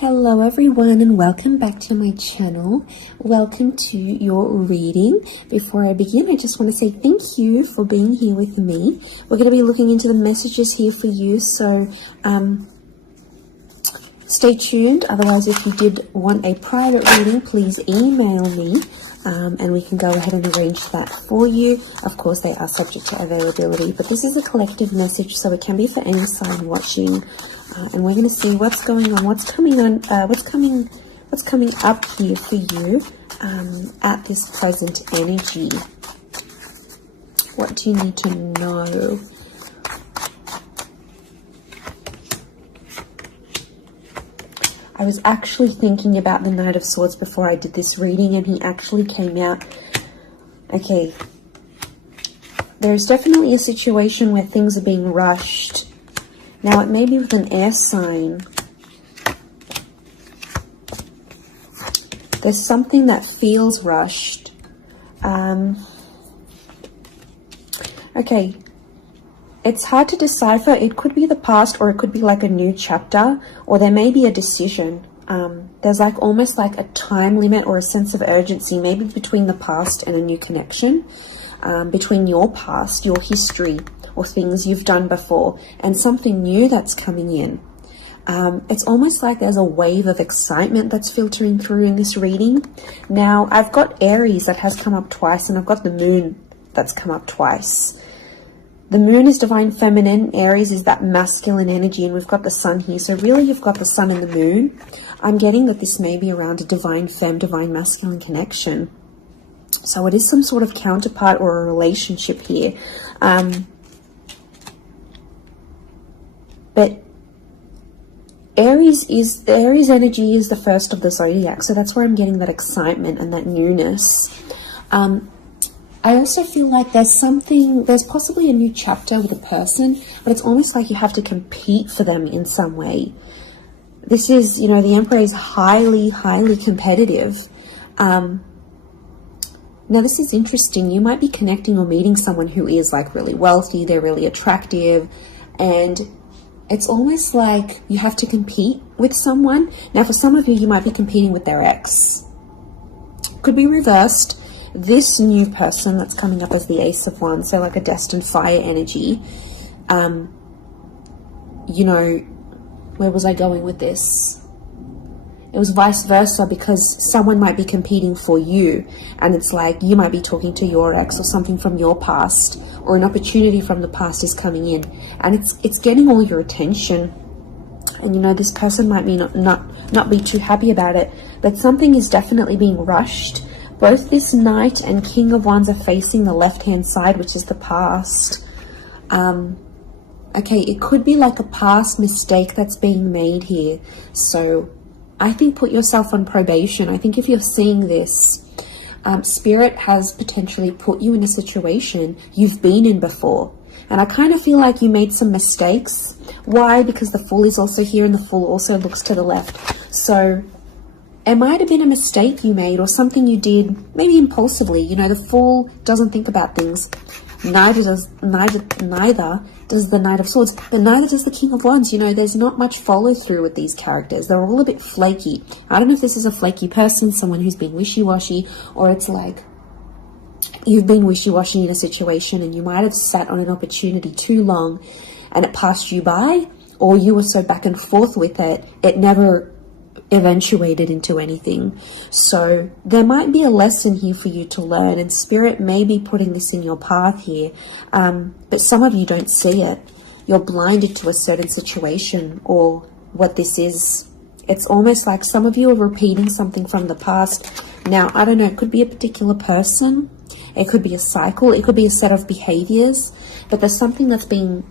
Hello everyone and welcome back to my channel. Welcome to your reading. Before I begin, I just want to say thank you for being here with me. We're going to be looking into the messages here for you, so stay tuned. Otherwise, if you did want a private reading, please email me and we can go ahead and arrange that for you. Of course, they are subject to availability, but this is a collective message, so it can be for any sign watching. And we're going to see what's going on, what's coming up here for you at this present energy. What do you need to know? I was actually thinking about the Knight of Swords before I did this reading, and he actually came out. Okay, there's definitely a situation where things are being rushed. Now, it may be with an air sign. There's something that feels rushed. Okay. It's hard to decipher. It could be the past, or it could be like a new chapter, or there may be a decision. There's like almost like a time limit or a sense of urgency, maybe between the past and a new connection, between your past, your history, or things you've done before, and something new that's coming in. It's almost like there's a wave of excitement that's filtering through in this reading. Now, I've got Aries that has come up twice, and I've got the Moon that's come up twice. The Moon is divine feminine, Aries is that masculine energy, and we've got the Sun here. So really, you've got the Sun and the Moon. I'm getting that this may be around a divine femme, divine masculine connection. So it is some sort of counterpart or a relationship here. But Aries energy is the first of the zodiac, so that's where I'm getting that excitement and that newness. I also feel like there's possibly a new chapter with a person, but it's almost like you have to compete for them in some way. This is, the Emperor is highly, highly competitive. Now, this is interesting. You might be connecting or meeting someone who is like really wealthy, they're really attractive, and it's almost like you have to compete with someone. Now, for some of you, you might be competing with their ex. Could be reversed. This new person that's coming up as the Ace of Wands, so like a destined fire energy. Where was I going with this? It was vice versa, because someone might be competing for you, and it's like you might be talking to your ex, or something from your past, or an opportunity from the past is coming in, and it's getting all your attention. And this person might be not be too happy about it, but something is definitely being rushed. Both this Knight and King of Wands are facing the left-hand side, which is the past. Okay, it could be like a past mistake that's being made here. So I think put yourself on probation. I think if you're seeing this, Spirit has potentially put you in a situation you've been in before. And I kind of feel like you made some mistakes. Why? Because the Fool is also here, and the Fool also looks to the left. So it might have been a mistake you made, or something you did maybe impulsively. The Fool doesn't think about things. Neither does the Knight of Swords, but neither does the King of Wands. There's not much follow through with these characters. They're all a bit flaky. I don't know if this is a flaky person, someone who's been wishy-washy, or it's like you've been wishy-washy in a situation and you might have sat on an opportunity too long and it passed you by, or you were so back and forth with it, it never eventuated into anything. So there might be a lesson here for you to learn, and Spirit may be putting this in your path here, but some of you don't see it. You're blinded to a certain situation or what this is. It's almost like some of you are repeating something from the past. Now, I don't know, it could be a particular person, it could be a cycle, it could be a set of behaviors, but there's something that's being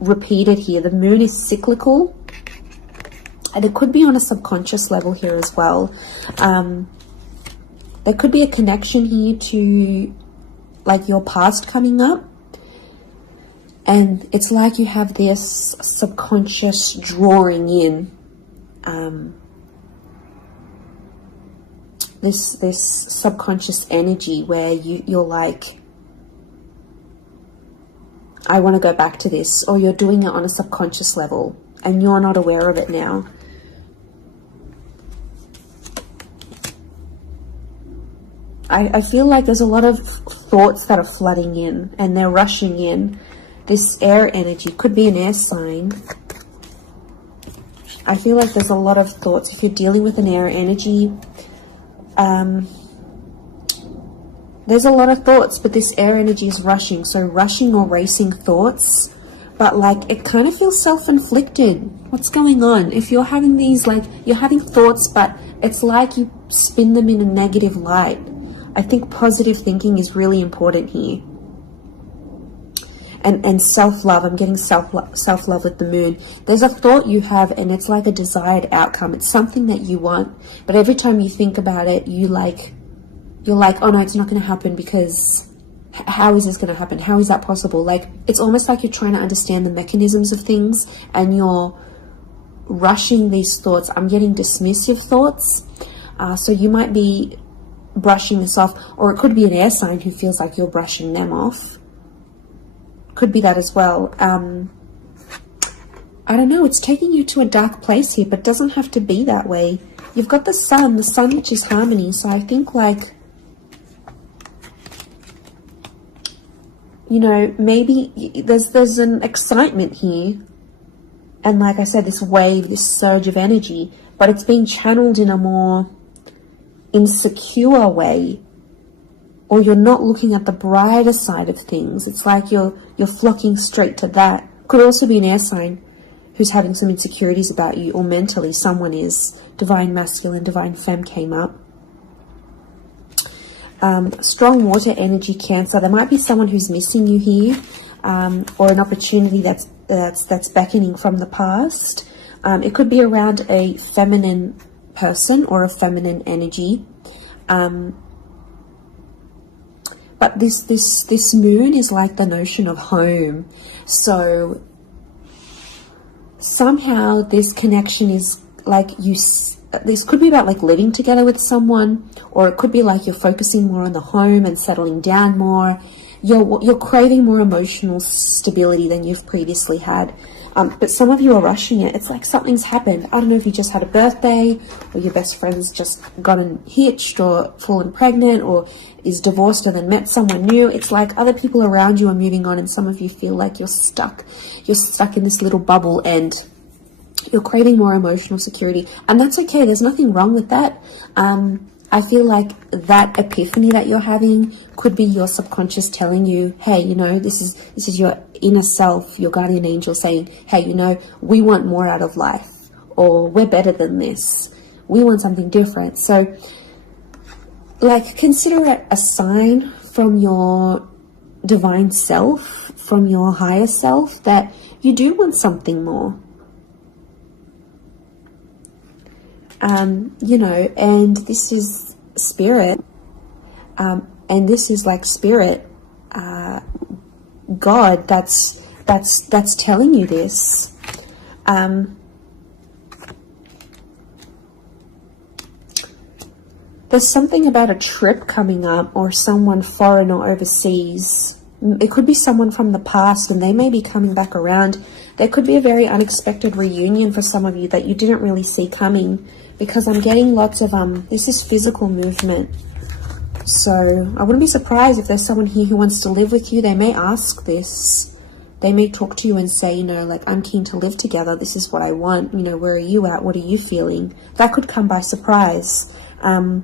repeated here. The Moon is cyclical, and it could be on a subconscious level here as well. There could be a connection here to like your past coming up. And it's like you have this subconscious drawing in. This subconscious energy where you're like, I want to go back to this. Or you're doing it on a subconscious level and you're not aware of it now. I feel like there's a lot of thoughts that are flooding in and they're rushing in. This air energy could be an air sign. I feel like there's a lot of thoughts. If you're dealing with an air energy, there's a lot of thoughts, but this air energy is rushing. So rushing or racing thoughts, but like it kind of feels self-inflicted. What's going on? If you're having these, like, you're having thoughts, but it's like you spin them in a negative light. I think positive thinking is really important here. And self-love. I'm getting self-love with the moon. There's a thought you have and it's like a desired outcome. It's something that you want, but every time you think about it, you're like, oh no, it's not going to happen, because how is this going to happen? How is that possible? Like, it's almost like you're trying to understand the mechanisms of things and you're rushing these thoughts. I'm getting dismissive thoughts. So you might be brushing this off, or it could be an air sign who feels like you're brushing them off. Could be that as well. I don't know, it's taking you to a dark place here, but it doesn't have to be that way. You've got the sun which is harmony. So I think, like, you know, maybe there's an excitement here. And like I said, this wave, this surge of energy, but it's being channeled in a more insecure way, or you're not looking at the brighter side of things. It's like you're flocking straight to that. Could also be an air sign who's having some insecurities about you, or mentally someone is. Divine masculine, divine femme came up. Strong water energy, Cancer. There might be someone who's missing you here, or an opportunity that's beckoning from the past. It could be around a feminine person or a feminine energy. But this moon is like the notion of home. So somehow this connection is like this could be about like living together with someone, or it could be like you're focusing more on the home and settling down more. You're craving more emotional stability than you've previously had. But some of you are rushing it. It's like something's happened. I don't know if you just had a birthday, or your best friend's just gotten hitched or fallen pregnant, or is divorced and then met someone new. It's like other people around you are moving on, and some of you feel like you're stuck. You're stuck in this little bubble and you're craving more emotional security. And that's okay. There's nothing wrong with that. I feel like that epiphany that you're having could be your subconscious telling you, hey, you know, this is your inner self, your guardian angel saying, hey, you know, we want more out of life, or we're better than this. We want something different. So, like, consider it a sign from your divine self, from your higher self, that you do want something more. You know, and this is spirit, and this is like spirit, God, that's telling you this. There's something about a trip coming up, or someone foreign or overseas. It could be someone from the past and they may be coming back around. There could be a very unexpected reunion for some of you that you didn't really see coming, because I'm getting lots of, this is physical movement. So I wouldn't be surprised if there's someone here who wants to live with you. They may ask this. They may talk to you and say, you know, like, I'm keen to live together. This is what I want. You know, where are you at? What are you feeling? That could come by surprise. I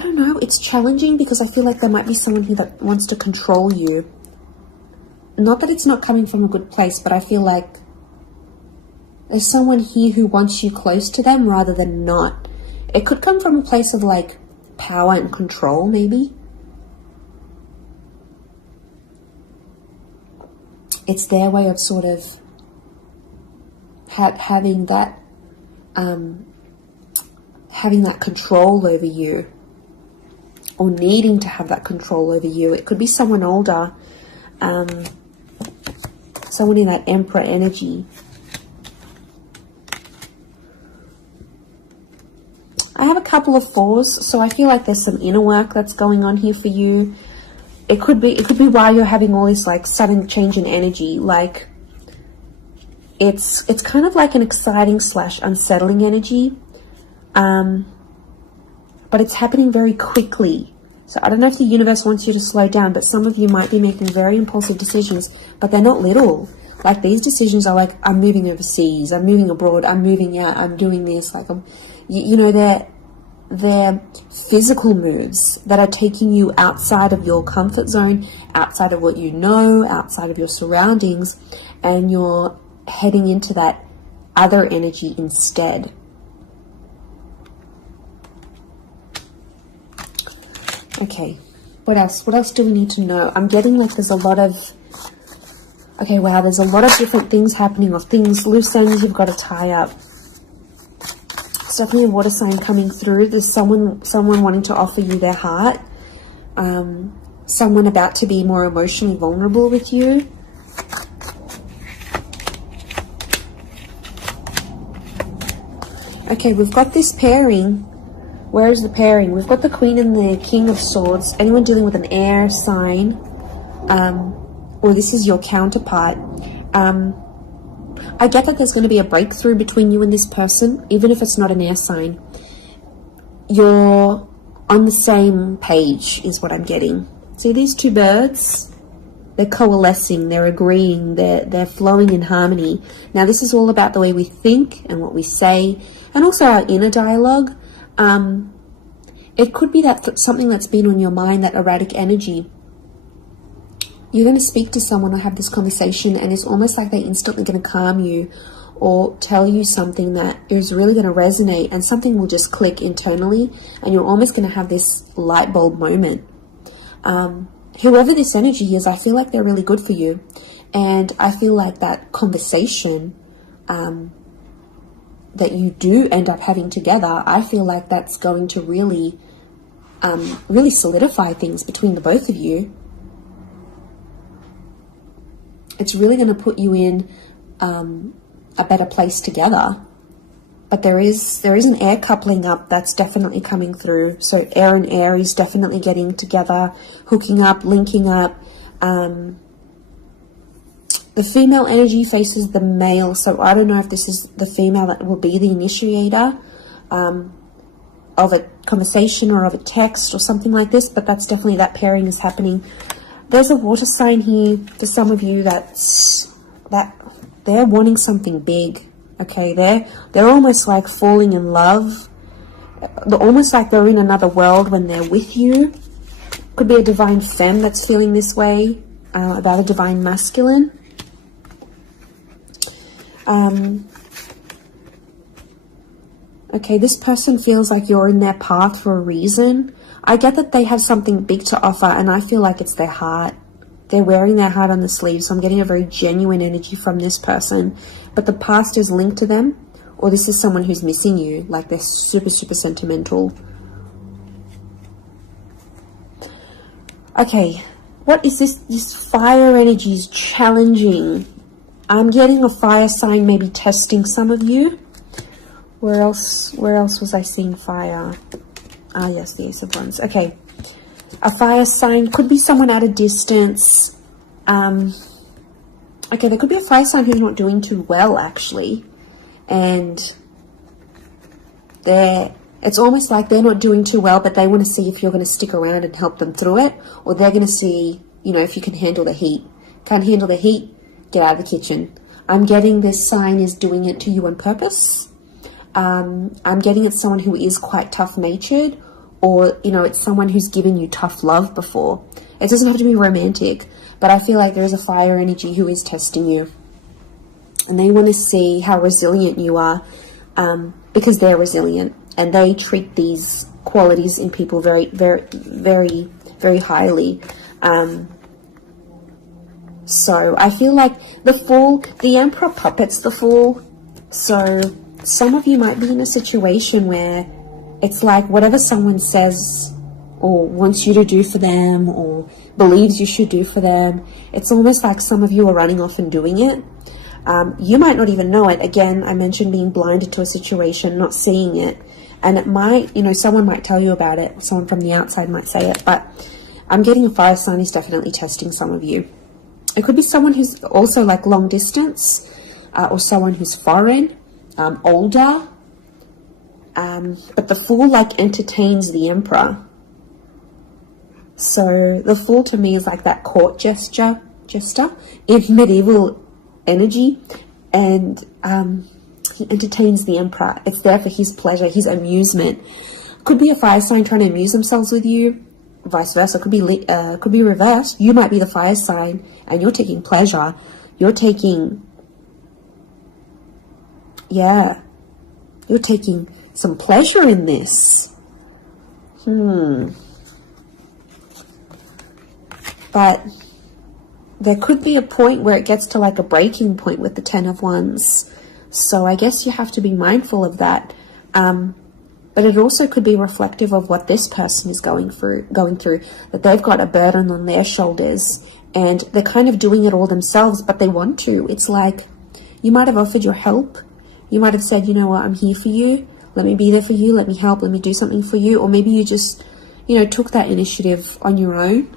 don't know. It's challenging because I feel like there might be someone here that wants to control you. Not that it's not coming from a good place, but I feel like there's someone here who wants you close to them rather than not. It could come from a place of like power and control, maybe. It's their way of sort of having that control over you, or needing to have that control over you. It could be someone older, someone in that Emperor energy. I have a couple of fours, so I feel like there's some inner work that's going on here for you. It could be why you're having all this like sudden change in energy. Like, It's kind of like an exciting / unsettling energy, but it's happening very quickly. So I don't know if the universe wants you to slow down, but some of you might be making very impulsive decisions, but they're not little. Like, these decisions are like, I'm moving overseas, I'm moving abroad, I'm moving out, I'm doing this. Like, you know, they're physical moves that are taking you outside of your comfort zone, outside of what you know, outside of your surroundings, and you're heading into that other energy instead. Okay, what else? What else do we need to know? I'm getting like there's a lot of... Okay, wow, there's a lot of different things happening, or things, loose ends you've got to tie up. It's definitely a water sign coming through. There's someone wanting to offer you their heart. Someone about to be more emotionally vulnerable with you. Okay, we've got this pairing. Where is the pairing? We've got the Queen and the King of Swords. Anyone dealing with an air sign, or this is your counterpart. I get that there's going to be a breakthrough between you and this person, even if it's not an air sign. You're on the same page is what I'm getting. See these two birds? They're coalescing, they're agreeing, they're flowing in harmony. Now this is all about the way we think and what we say, and also our inner dialogue. It could be that something that's been on your mind, that erratic energy. You're going to speak to someone or have this conversation, and it's almost like they're instantly going to calm you or tell you something that is really going to resonate, and something will just click internally, and you're almost going to have this light bulb moment. Whoever this energy is, I feel like they're really good for you, and I feel like that conversation that you do end up having together, I feel like that's going to really solidify things between the both of you. It's really going to put you in a better place together. But there is an air coupling up that's definitely coming through. So air and Aries definitely getting together, hooking up, linking up. The female energy faces the male, so I don't know if this is the female that will be the initiator of a conversation or of a text or something like this, but that's definitely, that pairing is happening. There's a water sign here for some of you that they're wanting something big. Okay, they're almost like falling in love. They're almost like they're in another world when they're with you. Could be a divine femme that's feeling this way about a divine masculine. Okay, this person feels like you're in their path for a reason. I get that they have something big to offer, and I feel like it's their heart. They're wearing their heart on the sleeve, so I'm getting a very genuine energy from this person. But the past is linked to them, or this is someone who's missing you, like they're super, super sentimental. Okay, what is this? This fire energy is challenging. I'm getting a fire sign maybe testing some of you. Where else was I seeing fire? Ah, yes, the Ace of Wands. Okay. A fire sign could be someone at a distance. Okay, there could be a fire sign who's not doing too well, actually. And it's almost like they're not doing too well, but they want to see if you're going to stick around and help them through it. Or they're going to see, you know, if you can handle the heat. Can't handle the heat? Get out of the kitchen. I'm getting this sign is doing it to you on purpose. I'm getting it's someone who is quite tough-natured, or, you know, it's someone who's given you tough love before. It doesn't have to be romantic, but I feel like there is a fire energy who is testing you. And they want to see how resilient you are, because they're resilient, and they treat these qualities in people very, very, very, very highly. So I feel like the Fool, the Emperor puppets the Fool. So some of you might be in a situation where it's like whatever someone says or wants you to do for them or believes you should do for them, it's almost like some of you are running off and doing it. You might not even know it. Again, I mentioned being blinded to a situation, not seeing it. And it might, you know, someone might tell you about it. Someone from the outside might say it. But I'm getting a fire sign is definitely testing some of you. It could be someone who's also like long distance. or someone who's foreign, older. But the Fool like entertains the Emperor. So the Fool to me is like that court jester in medieval energy, and he entertains the Emperor. It's there for his pleasure, his amusement. Could be a fire sign trying to amuse themselves with you, vice versa. Could be reversed. You might be the fire sign and you're taking pleasure. You're taking some pleasure in this. But there could be a point where it gets to like a breaking point with the Ten of Wands. So I guess you have to be mindful of that. But it also could be reflective of what this person is going through, that they've got a burden on their shoulders and they're kind of doing it all themselves, but they want to. It's like you might have offered your help. You might have said, you know what, I'm here for you. Let me be there for you. Let me help. Let me do something for you. Or maybe you just, took that initiative on your own.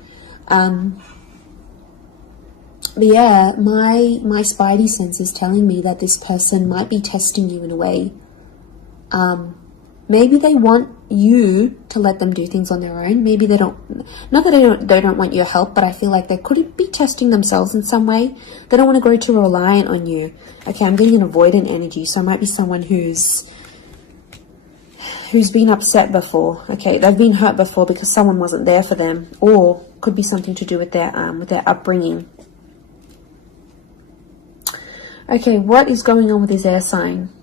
But yeah, my spidey sense is telling me that this person might be testing you in a way. Maybe they want you to let them do things on their own. Maybe they don't, not that they don't want your help, but I feel like they could be testing themselves in some way. They don't want to grow too reliant on you. Okay, I'm getting an avoidant energy, so it might be someone who's been upset before. Okay, they've been hurt before because someone wasn't there for them, or could be something to do with their upbringing. Okay, what is going on with this air sign?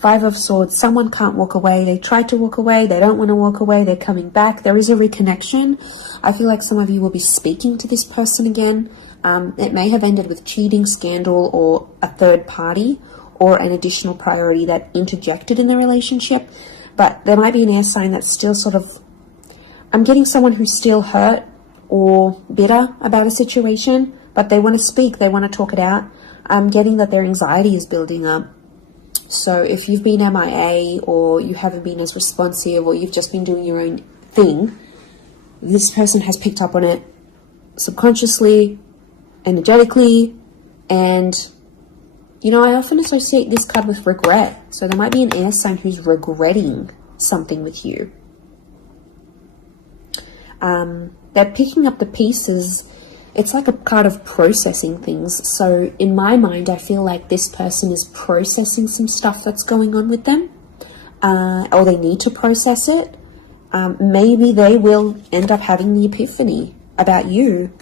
Five of Swords. Someone can't walk away. They tried to walk away. They don't want to walk away. They're coming back. There is a reconnection. I feel like some of you will be speaking to this person again. It may have ended with cheating, scandal, or a third party, or an additional priority that interjected in the relationship. But there might be an air sign that's still sort of... I'm getting someone who's still hurt or bitter about a situation, but they want to speak. They want to talk it out. I'm getting that their anxiety is building up. So if you've been MIA, or you haven't been as responsive, or you've just been doing your own thing, this person has picked up on it subconsciously, energetically, and I often associate this card with regret. So there might be an air sign who's regretting something with you. They're picking up the pieces. It's like a card of processing things. So in my mind, I feel like this person is processing some stuff that's going on with them, or they need to process it. Maybe they will end up having the epiphany about you.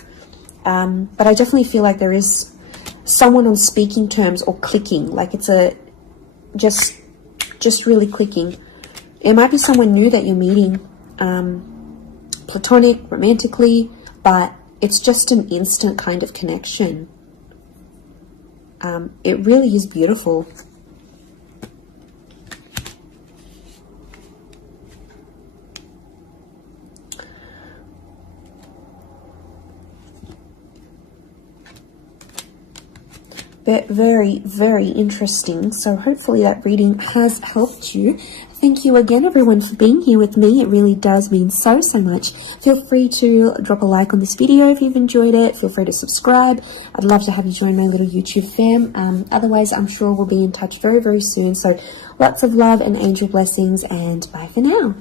But I definitely feel like there is someone on speaking terms or clicking, like it's just really clicking. It might be someone new that you're meeting, platonic, romantically, but it's just an instant kind of connection. It really is beautiful. But very, very interesting. So hopefully that reading has helped you. Thank you again, everyone, for being here with me. It really does mean so much. Feel free to drop a like on this video if you've enjoyed it. Feel free to subscribe. I'd love to have you join my little YouTube fam. Otherwise, I'm sure we'll be in touch very, very soon. So lots of love and angel blessings, and bye for now.